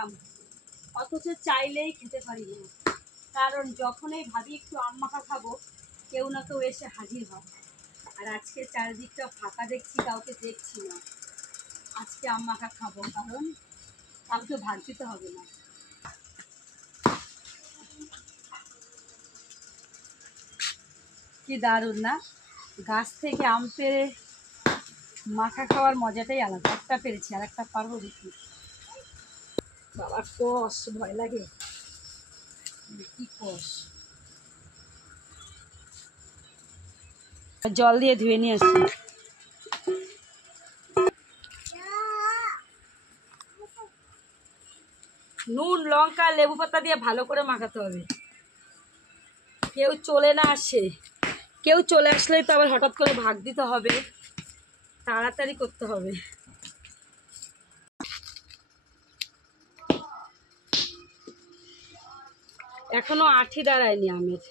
দাম, অথচ চাইলেই খেতে পারি না। কারণ যখনই ভাবি একটু আম মাখা খাবো, কেউ না কেউ এসে হাজির হয়। আর আজকে চারিদিকটা ফাঁকা দেখছি, কাউকে দেখছি না। আজকে আম মাখা খাবো, কারণ কাউকে ভাগ দিতে হবে না। কি দারুণ না? গাছ থেকে আম পেড়ে মাখা খাওয়ার মজাটাই আলাদা। একটা পেরেছি, আর একটা পারবো দেখি। বাবা কষ, ভয় লাগে। কি কষ! জল দিয়ে ধুয়ে নিয়ে আসি। নুন, লঙ্কা, লেবু পাতা দিয়ে ভালো করে মাখাতে হবে। কেউ চলে না আসে, কেউ চলে আসলেই তো আবার হঠাৎ করে ভাগ দিতে হবে, তাড়াতাড়ি করতে হবে। এখনো আঠি দাঁড়ায়নি আমের।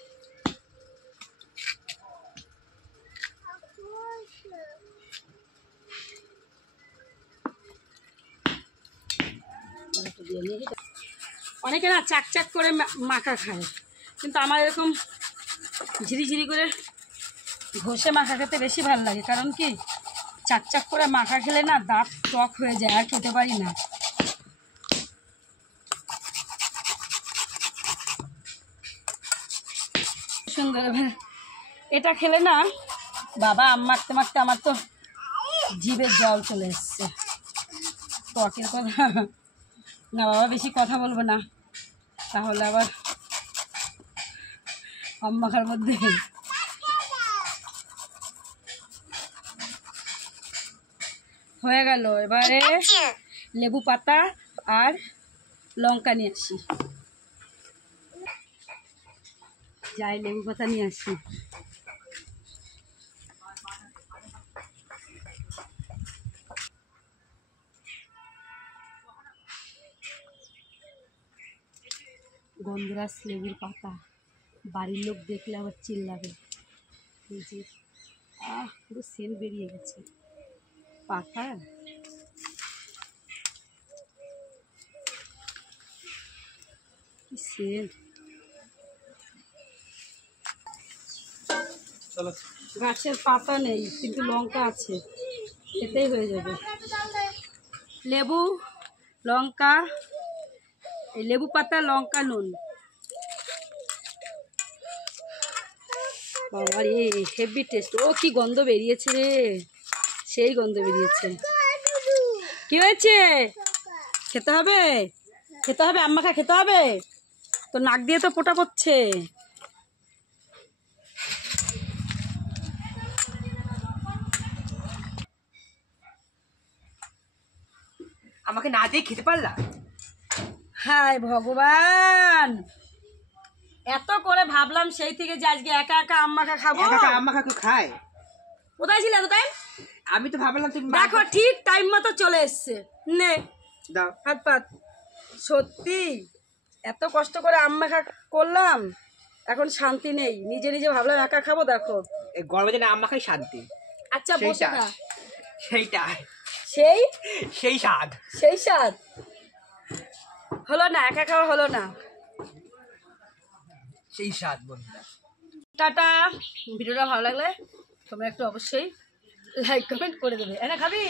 অনেকে না চাক চাক করে মাখা খায়, কিন্তু আমার এরকম ঝিরিঝিরি করে ঘষে মাখা খেতে বেশি ভালো লাগে। কারণ কি, চাক চাক করে মাখা খেলে না দাঁত টক হয়ে যায়, আর খেতে পারি না। সুন্দর। এটা খেলে না বাবা, আম মাখতে মাখতে আমার তো জিভের জল চলে এসছে। টকের কথা না বাবা, বেশি কথা বলবো না, তাহলে আবার আম মাখার মধ্যে। হয়ে গেল, এবারে লেবু পাতা আর লঙ্কা নিয়ে আসি। যাই লেবু পাতা নিয়ে আসি। গন্ধরাজ লেবুর পাতা, বাড়ির লোক দেখলে আবার চিল্লাবে। এই যে পুরো সেল বেরিয়ে গেছে পাতা। কি সেল! গাছের পাতা নেই, কিন্তু লঙ্কা আছে, এতেই হয়ে যাবে। লেবু, লঙ্কা, এই লেবু পাতা, লঙ্কা, নুন। বাবা রে, হেভি টেস্ট! ও কি গন্ধ বেরিয়েছে রে, সেই গন্ধ বেরিয়েছে। কি হয়েছে? খেতে হবে, খেতে হবে, আম মাখা খেতে হবে। তো নাক দিয়ে তো পোটা পড়ছে। আমাকে না দিয়ে খেতে পারলা? হায় ভগবান, এত করে ভাবলাম সেই থেকে যে আজকে একা একা আম মাখা খাবো। আম মাখা কেউ খায়? কোথায় ছিল এত টাইম? আমি তো ভাবলাম তুমি দেখো ঠিক টাইম মতো চলে এসছে। নে দাও হাত পাত। সত্যি এত কষ্ট করে আম মাখা করলাম, এখন শান্তি নেই। নিজে নিজে ভাবলাম একা খাবো, দেখো এই গরমে দিনে আম মাখাই শান্তি। আচ্ছা বসে খা। সেইটা সেই সেই স্বাদ, সেই স্বাদ হলো না, একা খাওয়া হলো না। সেই স্বাদ বন্ধুরা। টাটা। ভিডিওটা ভালো লাগলে তোমরা একটু অবশ্যই লাইক কমেন্ট করে দেবে। এনে খাবি?